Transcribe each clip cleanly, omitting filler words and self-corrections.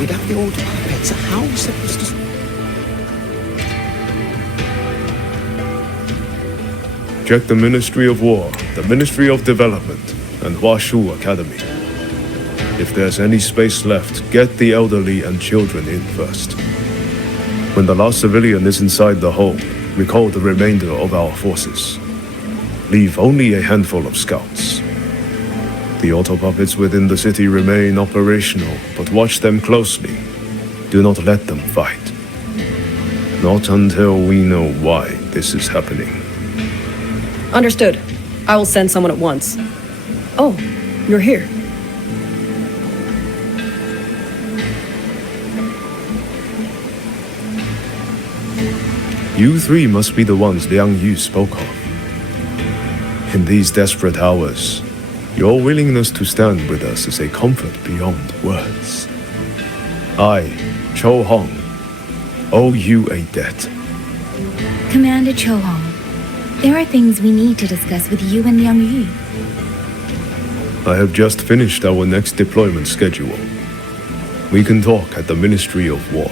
Without the old puppets, how are we supposed to... Check the Ministry of War, the Ministry of Development, and Huashu Academy. If there's any space left, get the elderly and children in first. When the last civilian is inside the hole, recall the remainder of our forces. Leave only a handful of scouts. The auto puppets within the city remain operational, but watch them closely. Do not let them fight. Not until we know why this is happening. Understood. I will send someone at once. Oh, you're here. You three must be the ones Liang Yu spoke of. In these desperate hours, your willingness to stand with us is a comfort beyond words. I, Cho Hong, owe you a debt. Commander Cho Hong, there are things we need to discuss with you and Liang Yu. I have just finished our next deployment schedule. We can talk at the Ministry of War.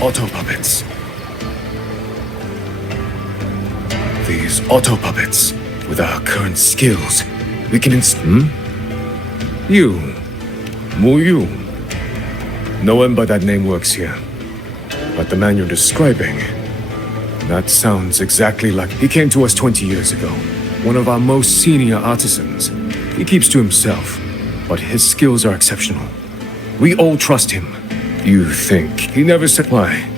Auto puppets. These auto puppets, with our current skills, we can You, Mu Yu. No one by that name works here. But the man you're describing, that sounds exactly like he came to us 20 years ago. One of our most senior artisans. He keeps to himself, but his skills are exceptional. We all trust him. You think he never said why?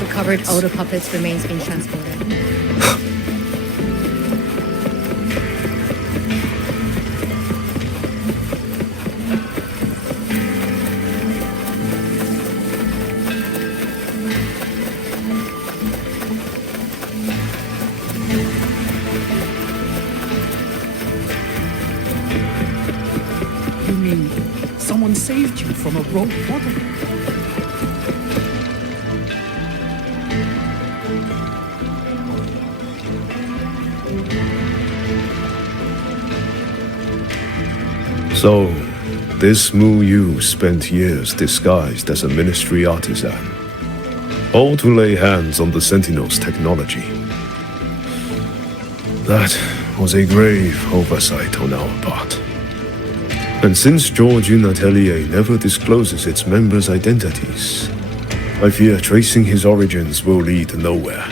Recovered auto puppets remains being transported. You mean someone saved you from a rogue bottle? So, this Mu Yu spent years disguised as a ministry artisan, all to lay hands on the Sentinel's technology. That was a grave oversight on our part. And since Jugador Atelier never discloses its members' identities, I fear tracing his origins will lead nowhere.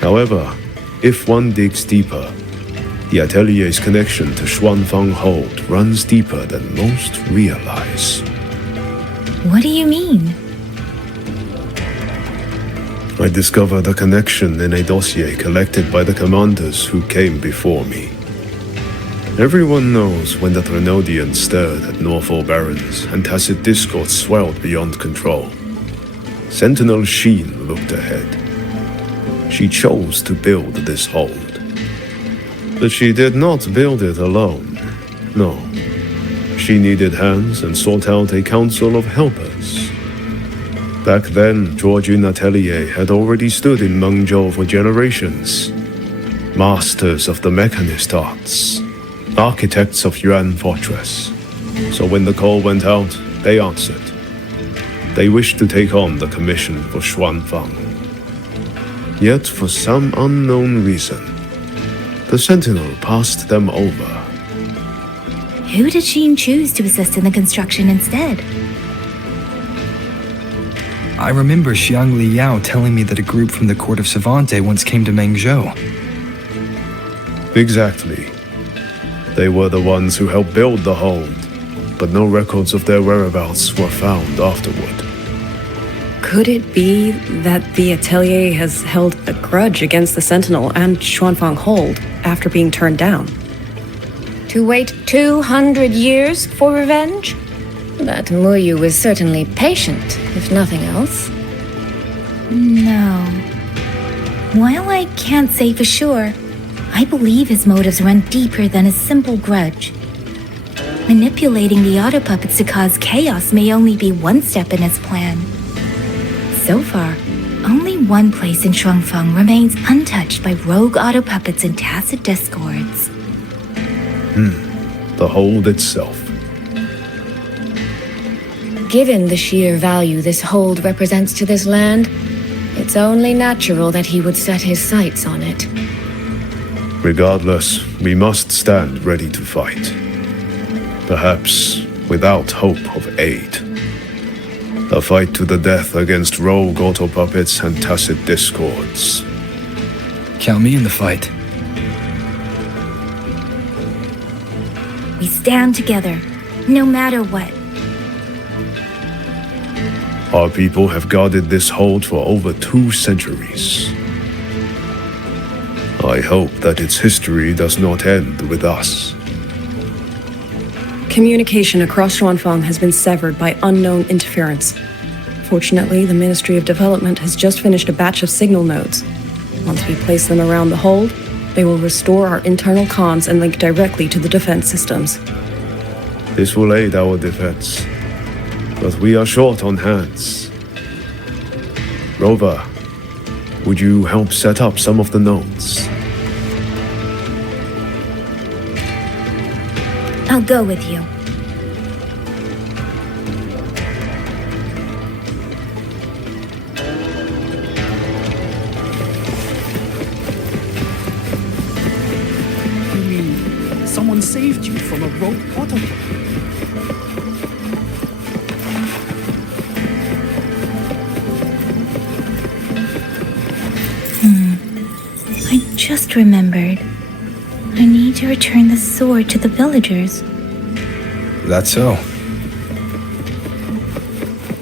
However, if one digs deeper, the Atelier's connection to Xuanfang Hold runs deeper than most realize. What do you mean? I discovered a connection in a dossier collected by the commanders who came before me. Everyone knows when the Trinodians stirred at Norfolk Barrens and tacit discord swelled beyond control. Sentinel Sheen looked ahead. She chose to build this hold. But she did not build it alone. No. She needed hands and sought out a council of helpers. Back then, Jugador Atelier had already stood in Mengzhou for generations. Masters of the mechanist arts. Architects of Yuan Fortress. So when the call went out, they answered. They wished to take on the commission for Xuanfang. Yet, for some unknown reason, the Sentinel passed them over. Who did Xin choose to assist in the construction instead? I remember Xiang Li Yao telling me that a group from the court of Savante once came to Mengzhou. Exactly. They were the ones who helped build the hold, but no records of their whereabouts were found afterward. Could it be that the Atelier has held a grudge against the Sentinel and Xuanfang Hold after being turned down? To wait 200 years for revenge? That Muyu was certainly patient, if nothing else. No. While I can't say for sure, I believe his motives run deeper than a simple grudge. Manipulating the auto puppets to cause chaos may only be one step in his plan. So far, only one place in Shuangfeng remains untouched by rogue auto puppets and tacit discords. The hold itself. Given the sheer value this hold represents to this land, it's only natural that he would set his sights on it. Regardless, we must stand ready to fight. Perhaps without hope of aid. A fight to the death against rogue auto puppets and tacit discords. Count me in the fight. We stand together, no matter what. Our people have guarded this hold for over 2 centuries. I hope that its history does not end with us. Communication across Xuanfang has been severed by unknown interference. Fortunately, the Ministry of Development has just finished a batch of signal nodes. Once we place them around the hold, they will restore our internal comms and link directly to the defense systems. This will aid our defense, but we are short on hands. Rover, would you help set up some of the nodes? I'll go with you. You mean someone saved you from a rogue autopilot? I just remembered. I need to return the sword to the villagers. That's so.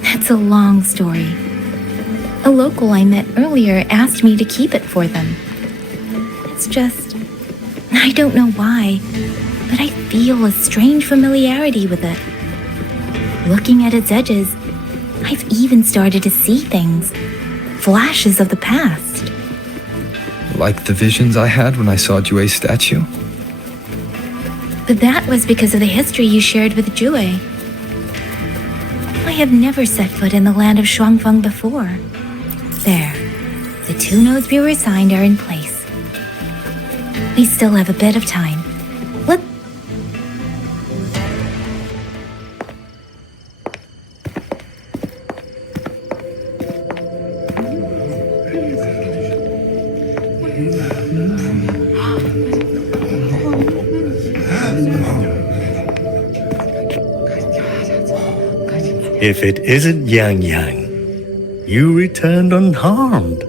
That's a long story. A local I met earlier asked me to keep it for them. It's just... I don't know why, but I feel a strange familiarity with it. Looking at its edges, I've even started to see things. Flashes of the past. Like the visions I had when I saw Jue's statue? But that was because of the history you shared with Jue. I have never set foot in the land of Shuangfeng before. There. The 2 nodes we were assigned are in place. We still have a bit of time. Let... If it isn't Yang Yang, you returned unharmed.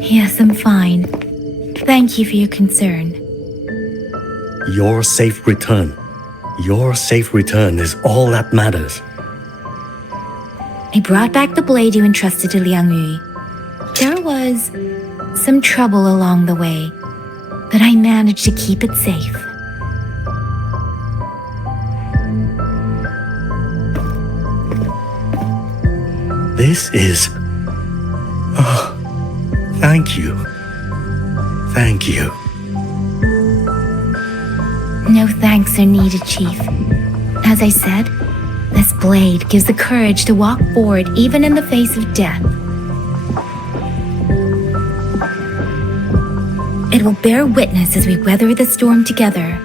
Yes, I'm fine. Thank you for your concern. Your safe return. Your safe return is all that matters. I brought back the blade you entrusted to Liang Yu. There was some trouble along the way, but I managed to keep it safe. This is... Oh, thank you. Thank you. No thanks are needed, Chief. As I said, this blade gives the courage to walk forward even in the face of death. It will bear witness as we weather the storm together.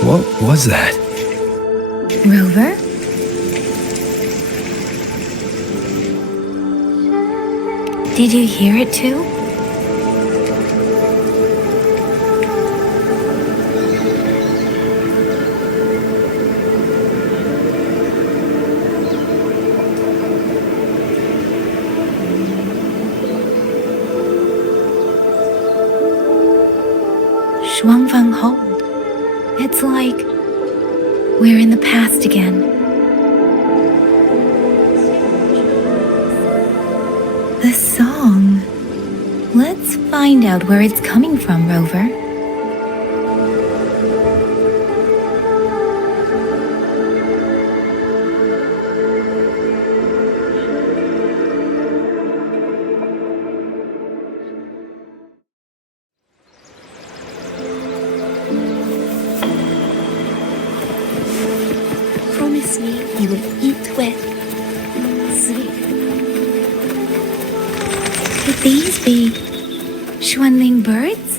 What was that? Rover? Did you hear it too? Shuangfeng Hold. It's like we're in the past again. The song. Let's find out where it's coming from, Rover. Promise me you will eat with sweet. Could these be Xuanling birds?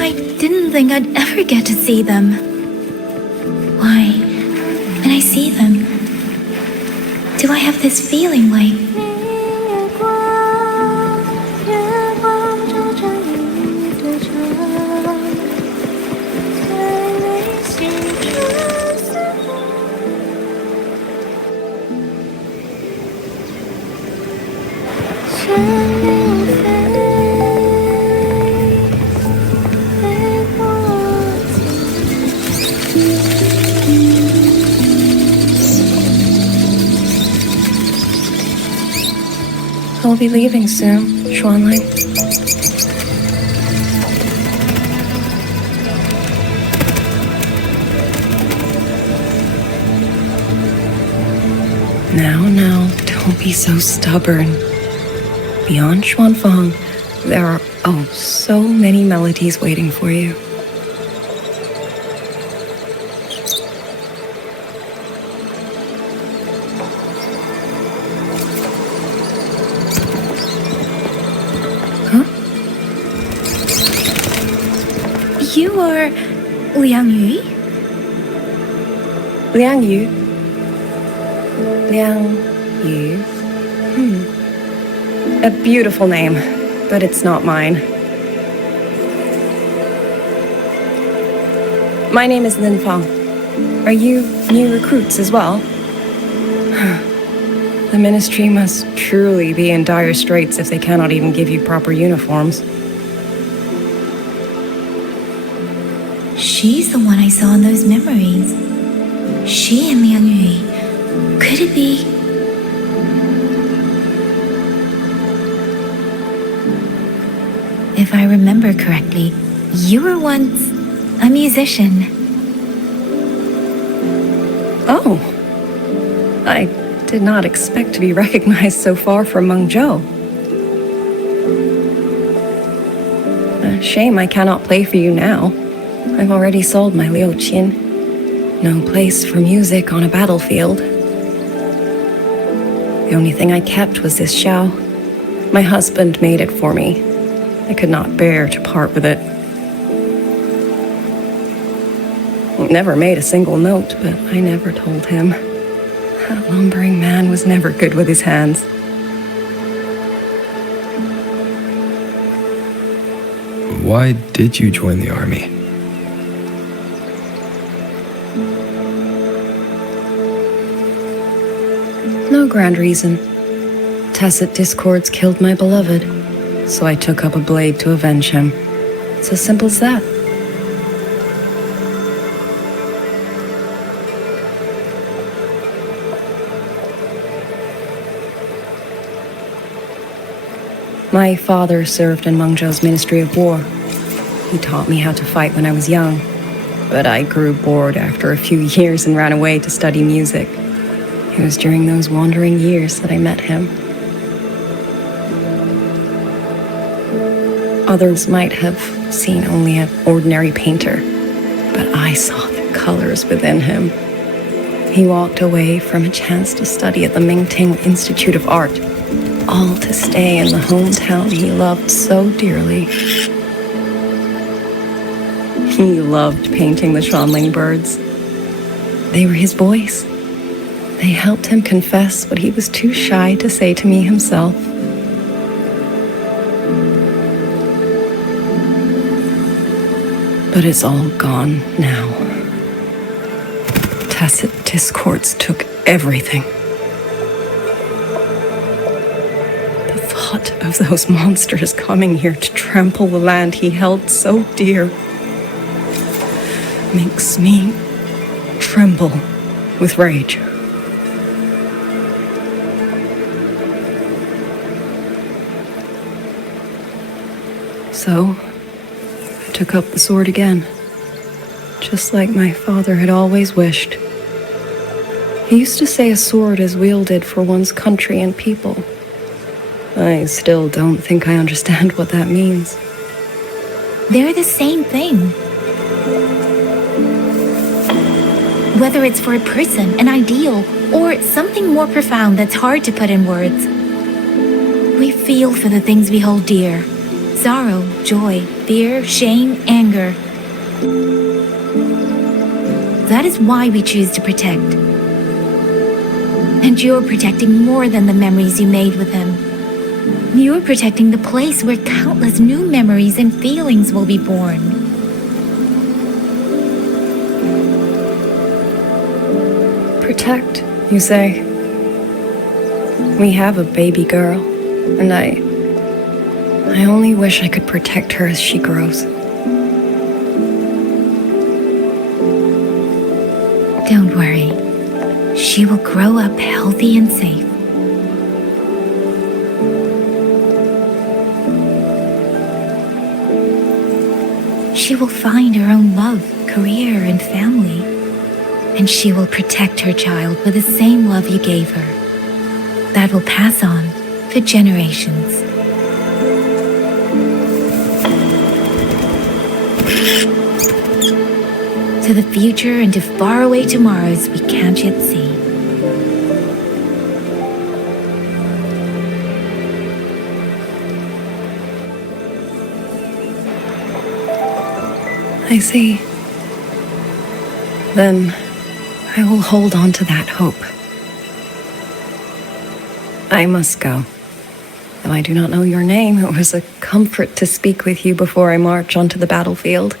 I didn't think I'd ever get to see them. Why, when I see them, do I have this feeling like I'll be leaving soon, Xuanling. Now, don't be so stubborn. Beyond Xuanfang, there are, so many melodies waiting for you. you are Liang Yu? Liang Yu. Liang Yu. A beautiful name, but it's not mine. My name is Lin Fang. Are you new recruits as well? The Ministry must truly be in dire straits if they cannot even give you proper uniforms. She's the one I saw in those memories. She and Liang Yu. Could it be? If I remember correctly, you were once a musician. Oh. I did not expect to be recognized so far from Mengzhou. A shame I cannot play for you now. I've already sold my liuqin. No place for music on a battlefield. The only thing I kept was this xiao. My husband made it for me. I could not bear to part with it. It never made a single note, but I never told him. That lumbering man was never good with his hands. Why did you join the army? No grand reason. Tacit discords killed my beloved, so I took up a blade to avenge him. It's as simple as that. My father served in Mengzhou's Ministry of War. He taught me how to fight when I was young, but I grew bored after a few years and ran away to study music. It was during those wandering years that I met him. Others might have seen only an ordinary painter, but I saw the colors within him. He walked away from a chance to study at the Mingting Institute of Art, all to stay in the hometown he loved so dearly. He loved painting the Shanling birds. They were his boys. They helped him confess what he was too shy to say to me himself. But it's all gone now. Tacit discords took everything. The thought of those monsters coming here to trample the land he held so dear makes me tremble with rage. So, I took up the sword again, just like my father had always wished. He used to say a sword is wielded for one's country and people. I still don't think I understand what that means. They're the same thing. Whether it's for a person, an ideal, or something more profound that's hard to put in words. We feel for the things we hold dear. Sorrow, joy, fear, shame, anger. That is why we choose to protect. And you're protecting more than the memories you made with him. You're protecting the place where countless new memories and feelings will be born. Protect, you say? We have a baby girl, and I only wish I could protect her as she grows. Don't worry. She will grow up healthy and safe. She will find her own love, career, and family. And she will protect her child with the same love you gave her. That will pass on for generations. To the future and to faraway tomorrows we can't yet see. I see. Then I will hold on to that hope. I must go. Though I do not know your name, it was a comfort to speak with you before I march onto the battlefield.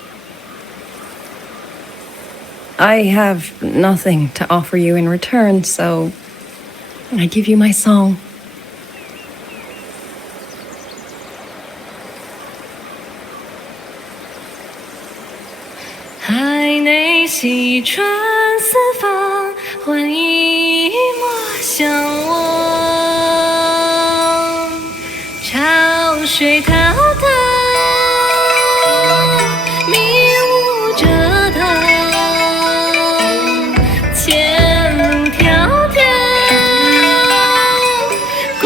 I have nothing to offer you in return, so I give you my song.海内西川四方，换一抹相望。潮水滔滔，迷雾遮挡，前路迢迢，归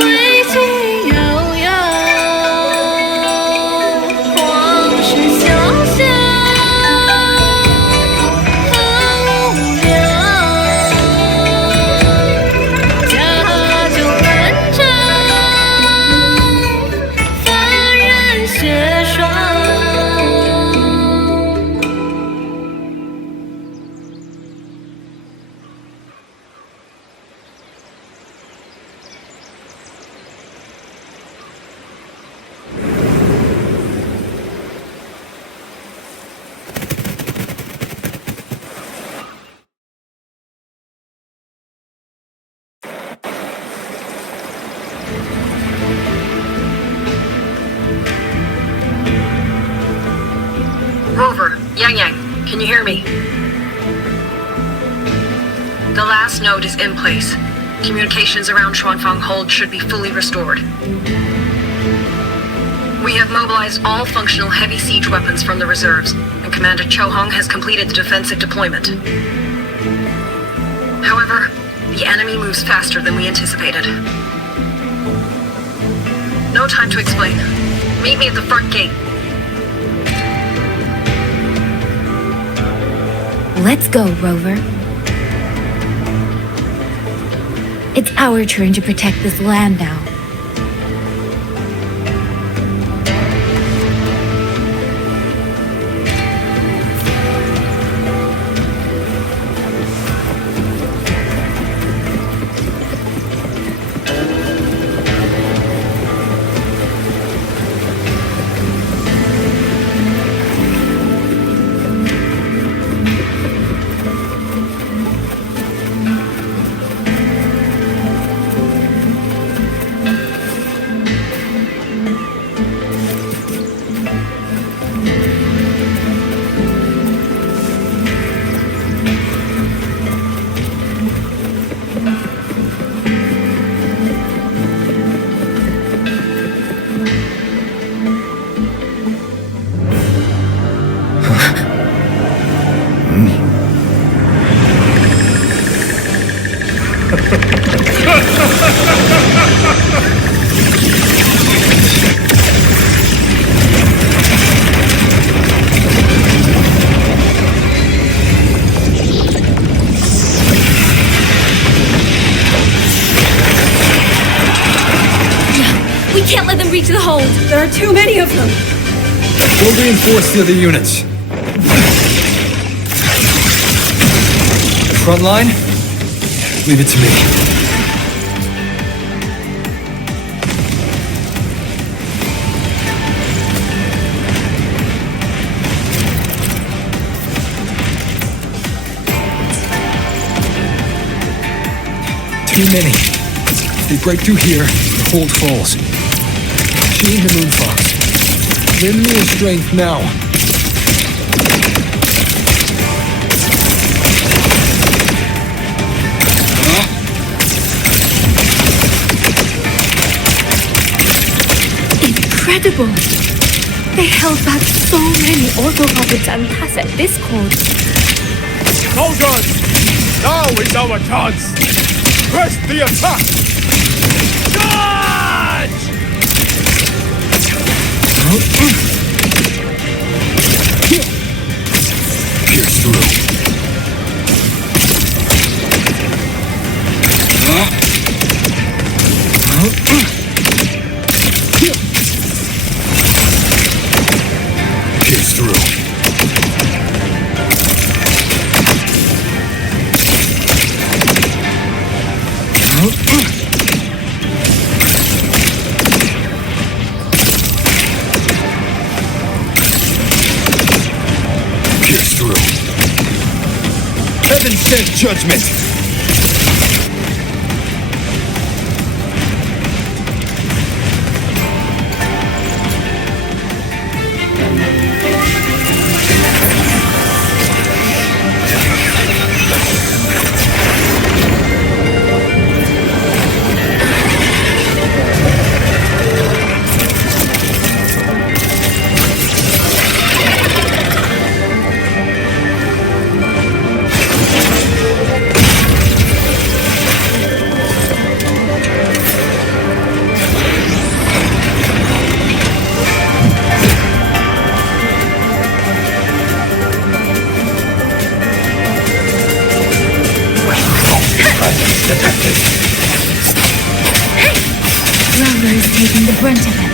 期遥遥，往事潇潇。Rover, Yang Yang, can you hear me? The last node is in place. Communications around Xuanfang Hold should be fully restored. We have mobilized all functional heavy siege weapons from the reserves, and Commander Cho-Hong has completed the defensive deployment. However, the enemy moves faster than we anticipated. No time to explain. Meet me at the front gate. Let's go, Rover. It's our turn to protect this land now. Reach the hold. There are too many of them. We'll reinforce the other units. Front line? Leave it to me. Too many. If they break through here, the hold falls. Machine the moon fox. Lend me a strength now. Incredible! They held back so many auto-puppets and tacit discord. Soldiers! Now is our chance! Press the attack! Charge! Pierce through. Pierce through. Pierce through. Heaven sent judgment. Taking the brunt of it.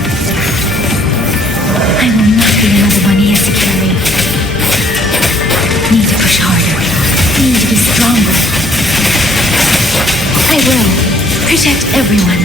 I will not be another one he has to carry. Need to push harder. Need to be stronger. I will protect everyone.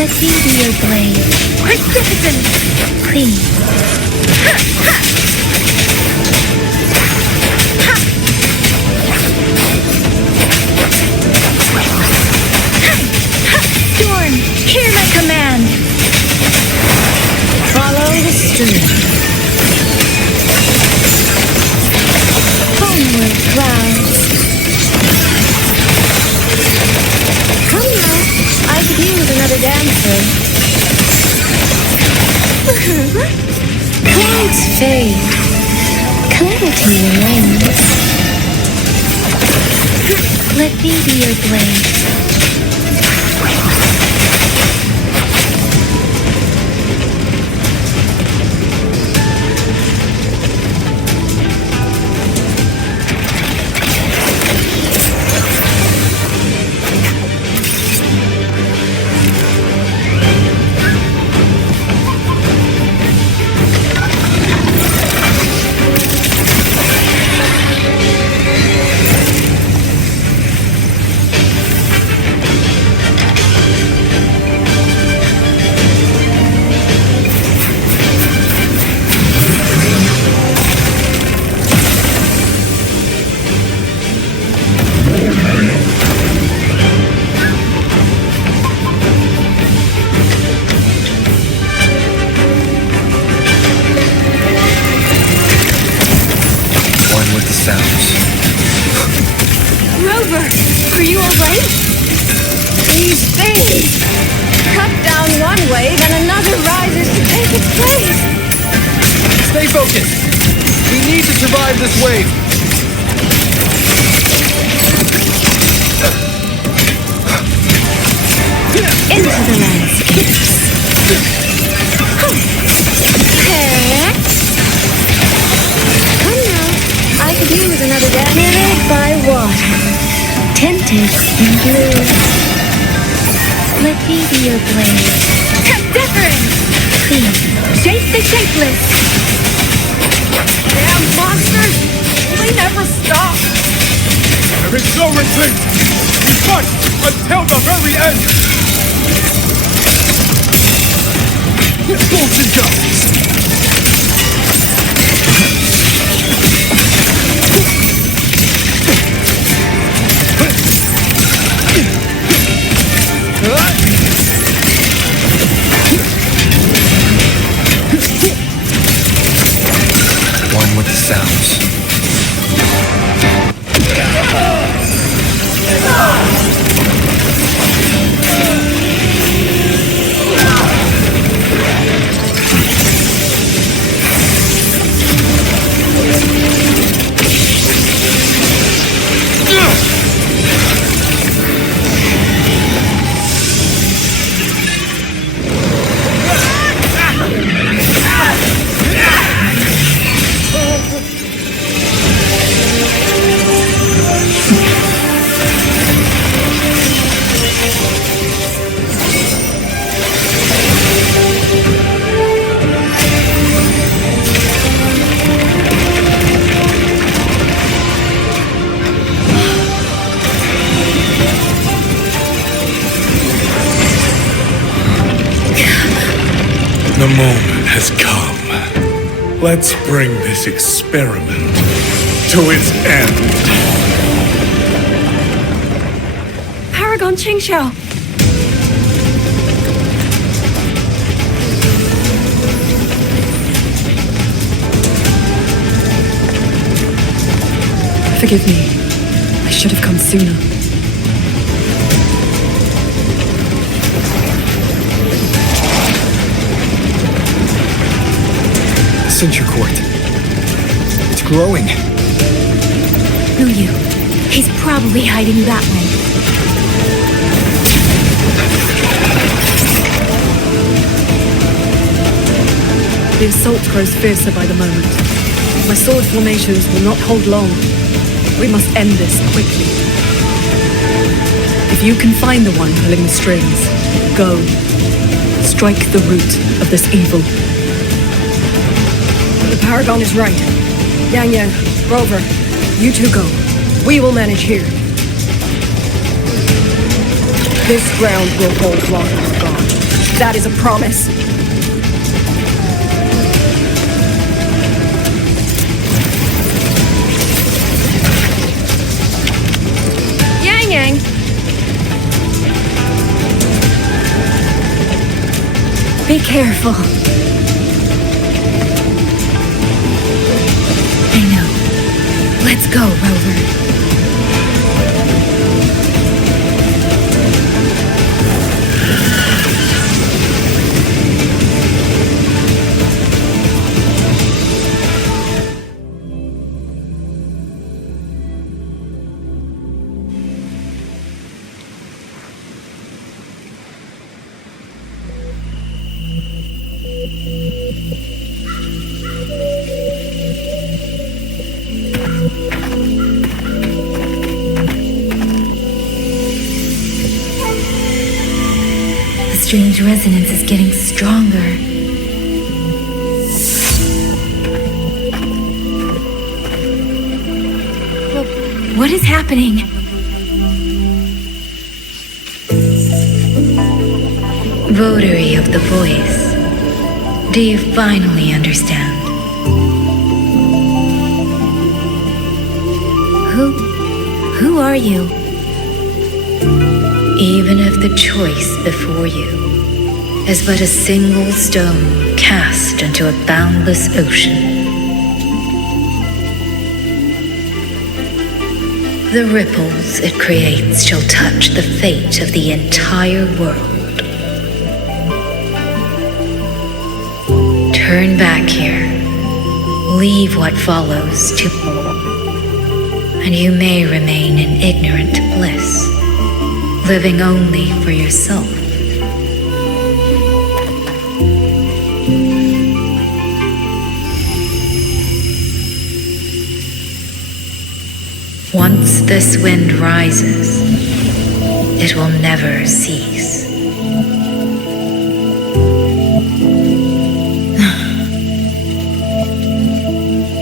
Let me be your blade. Magnificent! Please. Storm, hear my command! Follow the stream. Homeward clouds. Come now, I could use another dancer. Clouds fade. Clarity remains. Let me be your blade. Rover, are you alright? These things cut down one wave and another rises to take its place. Stay focused. We need to survive this wave. Into the landscapes. Come now, I could use another dance. Mirrored by water, tinted in blue. Let me be your blade. Different! Please, shape the shapeless. Damn monsters! They never stop! There is no retreat! We fight until the very end! Bolts and justice. One with the sounds. The moment has come. Let's bring this experiment to its end. Paragon Qingxiao! Forgive me. I should have come sooner. Censure Court. It's growing. Who you? He's probably hiding that way. The assault grows fiercer by the moment. My sword formations will not hold long. We must end this quickly. If you can find the one pulling the strings, go. Strike the root of this evil. The Paragon is right. Yang Yang, Rover, you two go. We will manage here. This ground will hold while you're gone. That is a promise. Yang Yang. Be careful. I know. Let's go, Rover. The strange resonance is getting stronger. What is happening? Votary of the voice, do you finally understand? Who are you? Even if the choice before you is but a single stone cast into a boundless ocean, the ripples it creates shall touch the fate of the entire world. Turn back here, leave what follows to, and you may remain in ignorant bliss, living only for yourself. Once this wind rises, it will never cease.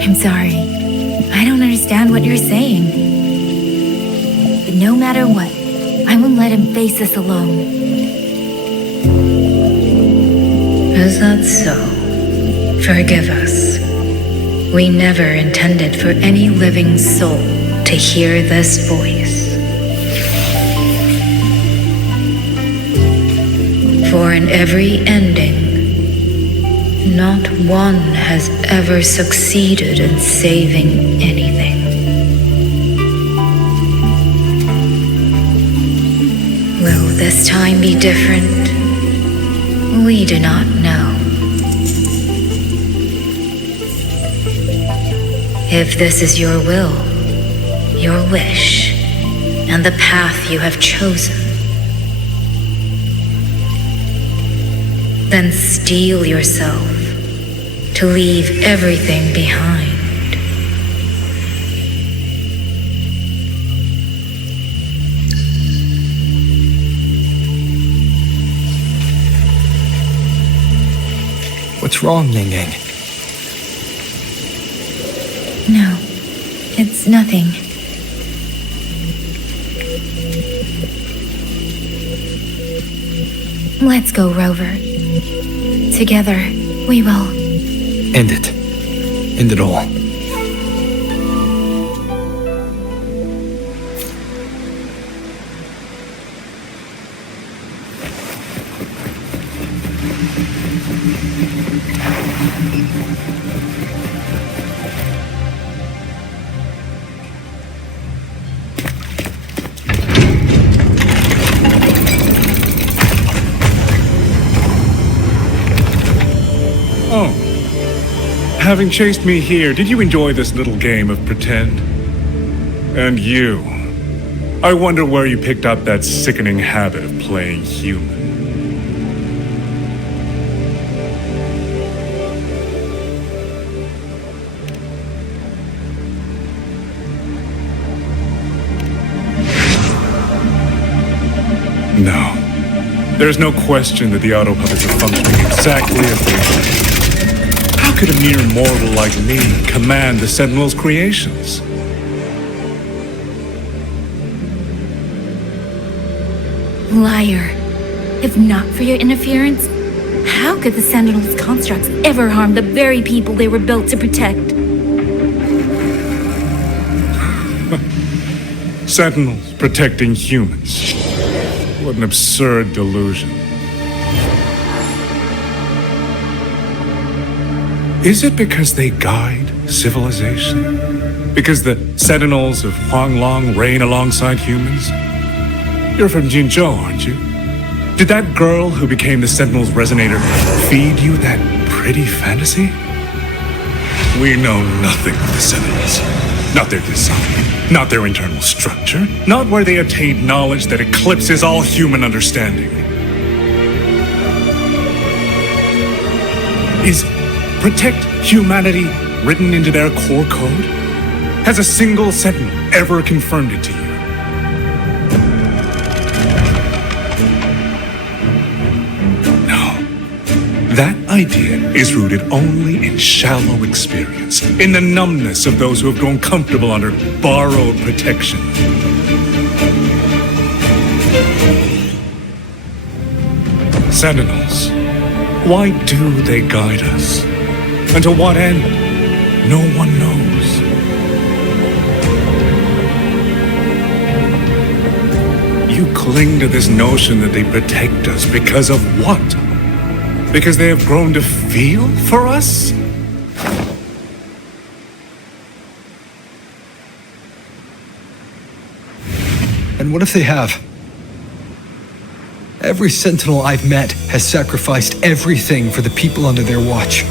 I'm sorry. I don't understand what you're saying. But no matter what, I won't let him face this alone. Is that so? Forgive us. We never intended for any living soul to hear this voice. For in every ending, not one has ever succeeded in saving anything. Will this time be different? We do not know. If this is your will, your wish, and the path you have chosen, then steel yourself to leave everything behind. What's wrong, Yang Yang? No, it's nothing. Let's go, Rover. Together, we will. End it. End it all. Oh. Having chased me here, did you enjoy this little game of pretend? And you. I wonder where you picked up that sickening habit of playing human. No. There's no question that the auto puppets are functioning exactly as they should. How could a mere mortal like me command the Sentinel's creations? Liar. If not for your interference, how could the Sentinels' constructs ever harm the very people they were built to protect? Sentinels protecting humans. What an absurd delusion. Is it because they guide civilization? Because the Sentinels of Huanglong reign alongside humans? You're from Jinzhou, aren't you? Did that girl who became the Sentinel's resonator feed you that pretty fantasy? We know nothing of the Sentinels. Not their design, not their internal structure, not where they attained knowledge that eclipses all human understanding. Is protect humanity written into their core code? Has a single Sentinel ever confirmed it to you? That idea is rooted only in shallow experience, in the numbness of those who have grown comfortable under borrowed protection. Sentinels, why do they guide us? And to what end? No one knows. You cling to this notion that they protect us because of what? Because they have grown to feel for us? And what if they have? Every Sentinel I've met has sacrificed everything for the people under their watch.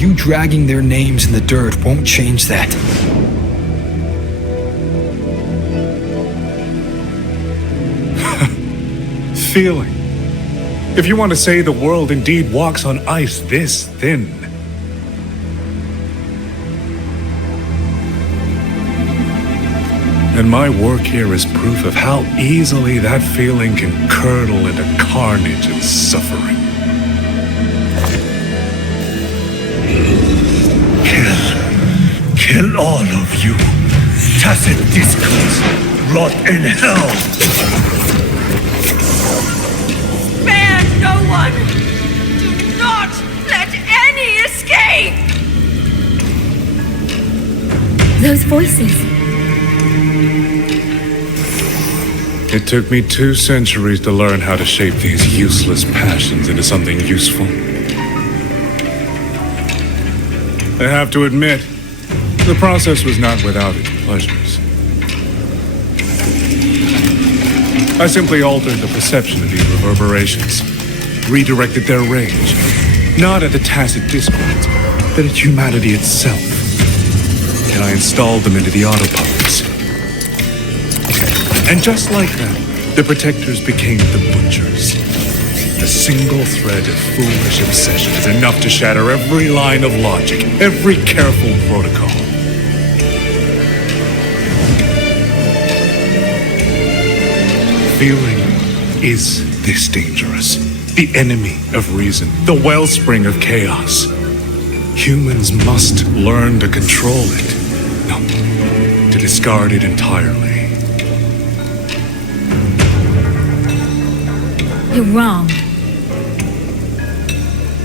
You dragging their names in the dirt won't change that. Feeling. If you want to say the world indeed walks on ice this thin. And my work here is proof of how easily that feeling can curdle into carnage and suffering. Kill all of you. Tacit discords, rot in hell. Spare no one! Do not let any escape! Those voices. It took me 2 centuries to learn how to shape these useless passions into something useful. I have to admit, the process was not without its pleasures. I simply altered the perception of these reverberations, redirected their rage, not at the tacit discords, but at humanity itself. And I installed them into the autopilots. And just like that, the protectors became the butchers. A single thread of foolish obsession is enough to shatter every line of logic, every careful protocol. Feeling is this dangerous. The enemy of reason, the wellspring of chaos. Humans must learn to control it. No, to discard it entirely. You're wrong.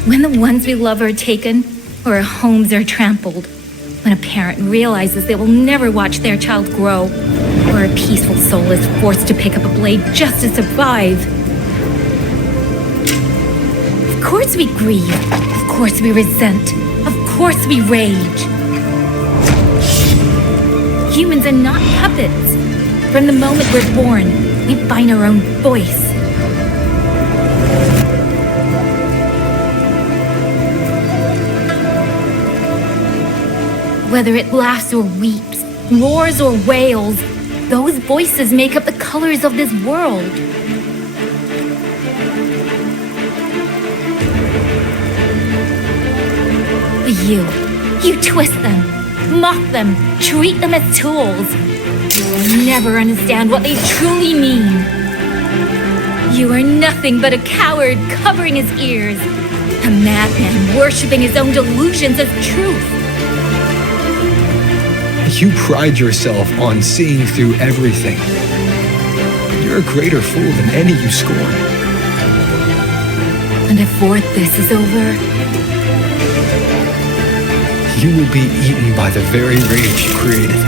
When the ones we love are taken, or our homes are trampled, when a parent realizes they will never watch their child grow, or a peaceful soul is forced to pick up a blade just to survive. Of course we grieve. Of course we resent. Of course we rage. Humans are not puppets. From the moment we're born, we find our own voice. Whether it laughs or weeps, roars or wails, those voices make up the colors of this world. You twist them, mock them, treat them as tools. You will never understand what they truly mean. You are nothing but a coward covering his ears, a madman worshipping his own delusions as truth. You pride yourself on seeing through everything. you're a greater fool than any you scorn. And if this is over, you will be eaten by the very rage you created.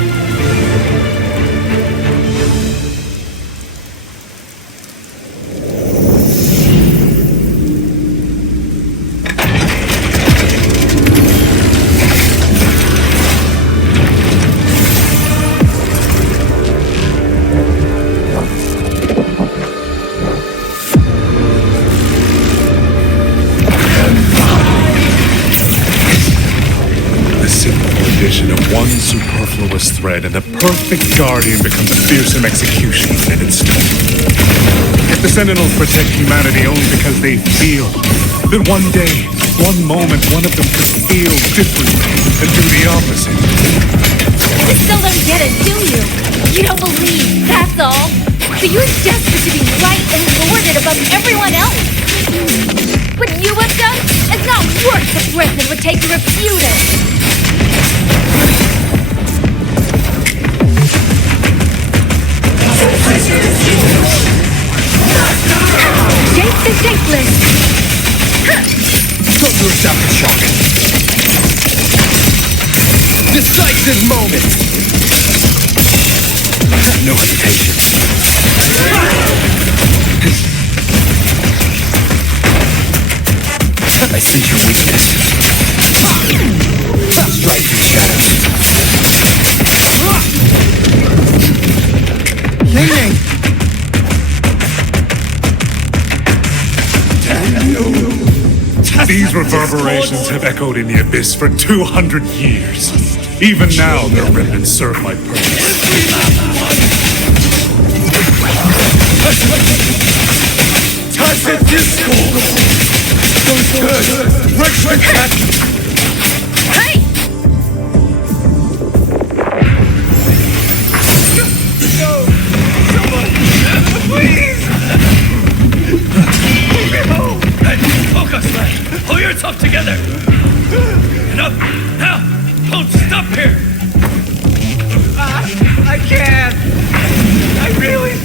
One superfluous thread, and the perfect guardian becomes a fearsome executioner in an instant. If the Sentinels protect humanity only because they feel, then one day, one moment, one of them could feel differently and do the opposite. You still don't get it, do you? You don't believe, that's all. So you're desperate to be right and lorded above everyone else. What you have done is not worth the breath it would take to refute it. Shape the shapeless! Thunderous aftershock! Decisive moment! No hesitation. I sense your weakness. Strike through shadows. Ning-ning! These reverberations have echoed in the abyss for 200 years. Even now, their remnants serve my purpose. Tacit discord! Good! Rich attack! Hey! No! Someone! Please! Move me home! Hey, focus, lad! Hold your tough together! Enough! Now! Don't stop here! I can't! I really...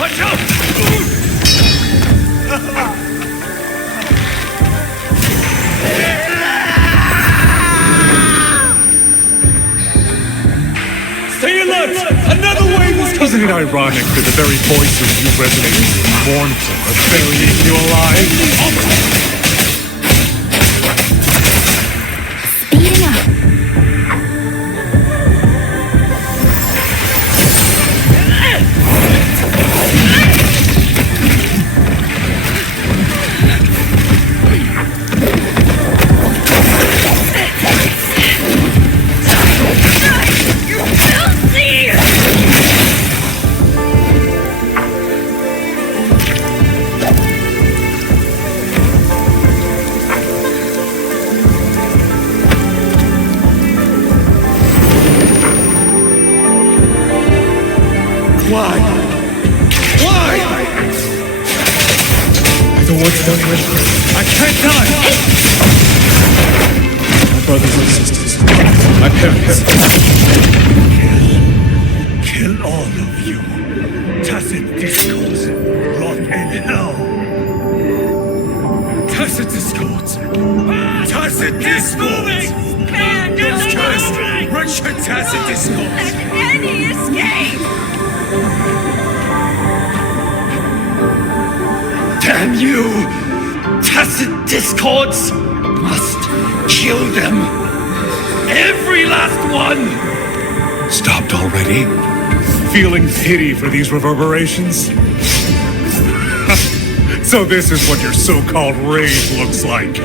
Watch out! Stay alert! Another wave is coming! Isn't it ironic that the very voices you resonate with and mourn for are burying you alive? Speeding up. Why? Why? The war's done with. I can't die! My brothers and sisters. My parents. Kill all of you. Tacit discords. Rot in hell. Tacit discords. Tacit discords. Cursed. Wretched tacit discords. Any escape! Damn you! Tacit discords! Must kill them! Every last one! Stopped already? Feeling pity for these reverberations? So this is what your so-called rage looks like.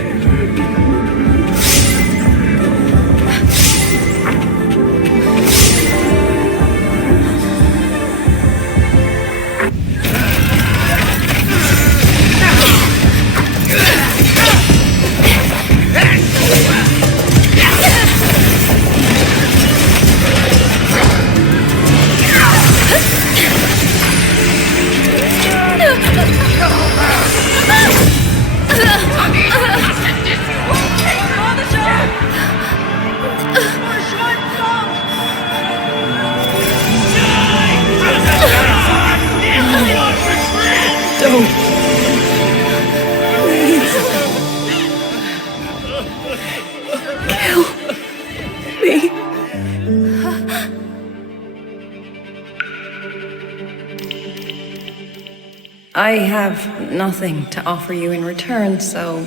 I have nothing to offer you in return, so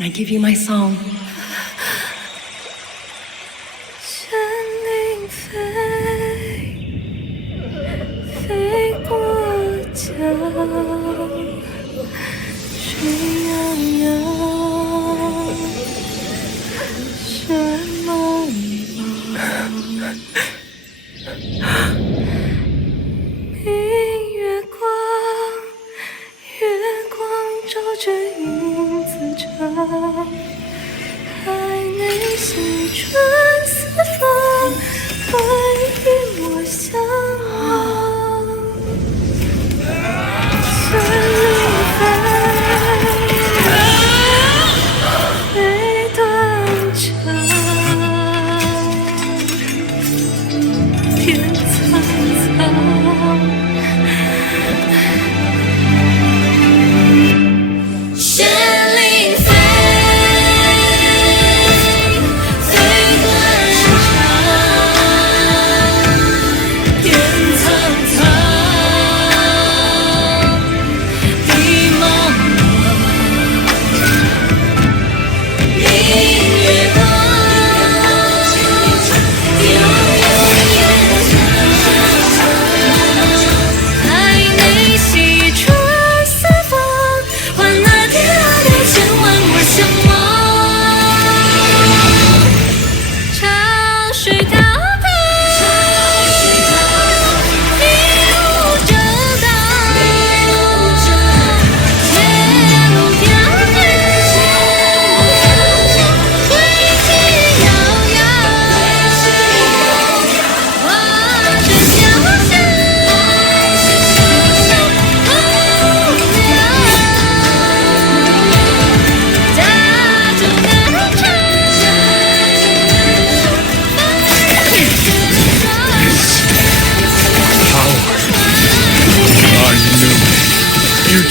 I give you my song. 生灵飞，飞过江，水泱泱，水茫茫。明月光，月光照着影子长。海内西传四方，欢与我相望。生灵飞，飞断肠，天苍苍。生灵飞。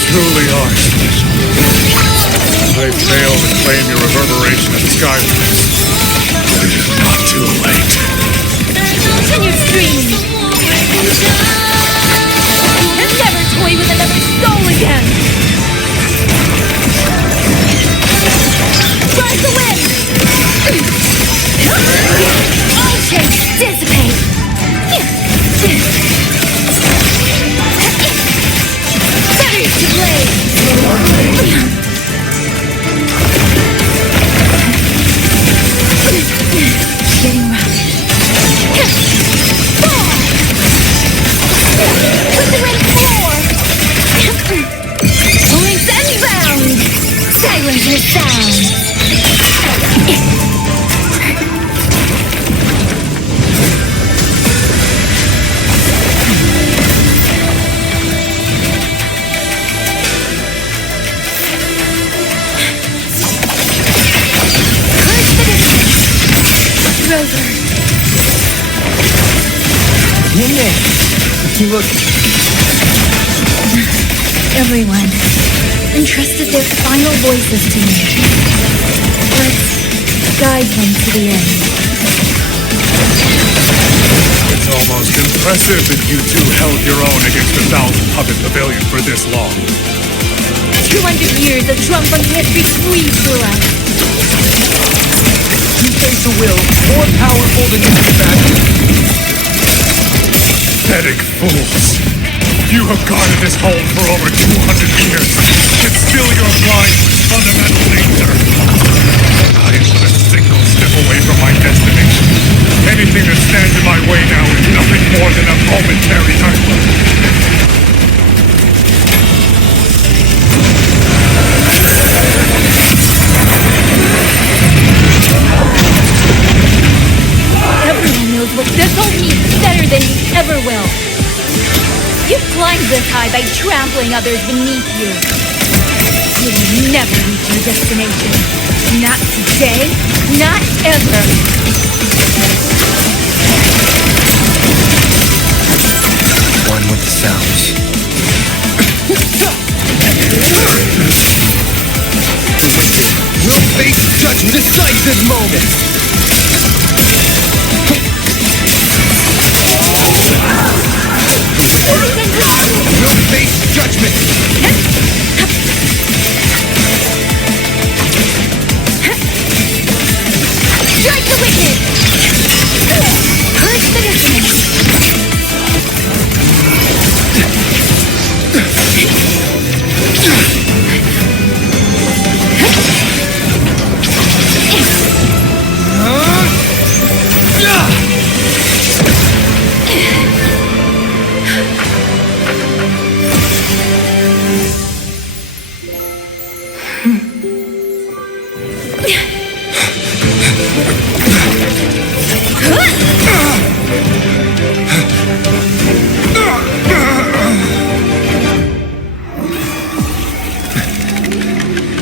Truly are special. I fail to claim your reverberation at the skylands. It is not too late. Continue streaming. And never toy with another soul again. Ride the wind. All shapes dissipate. To blade. Getting round. With the red floor. Length and bound. Silence your sound. Everyone entrusted their final voices to me. Let's guide them to the end. It's almost impressive that you two held your own against 1,000 puppet pavilion for this long. 200 years of drunken history squeezed through us. You face a will more powerful than you can imagine. Pathetic fools. You have guarded this home for over 200 years, yet still your blind was fundamental nature. I am but a single step away from my destination. Anything that stands in my way now is nothing more than a momentary nightmare. Everyone knows what this home needs better than you ever will. You've climbed this high by trampling others beneath you. You will never reach your destination. Not today, not ever. One with the sounds. We'll face judgment, decisive moment. We'll face judgment.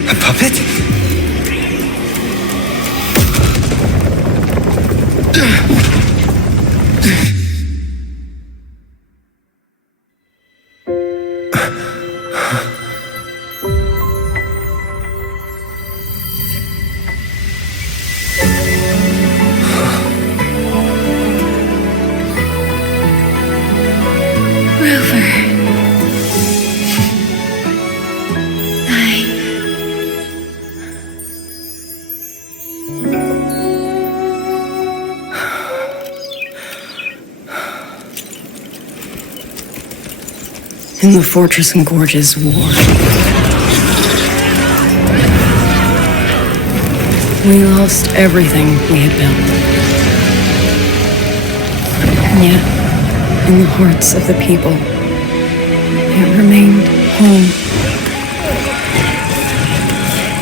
A puppet? In the Fortress and Gorges War, we lost everything we had built. And yet, in the hearts of the people, it remained home.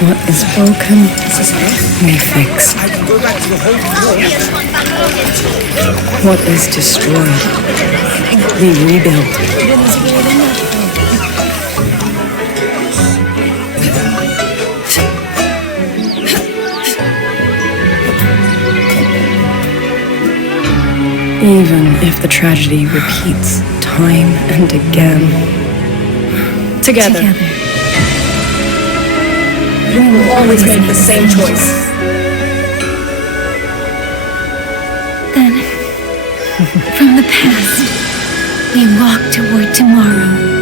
What is broken, we fix. What is destroyed, we rebuild. Even if the tragedy repeats time and again. Together. We will always make the same choice. Then, from the past, we walk toward tomorrow.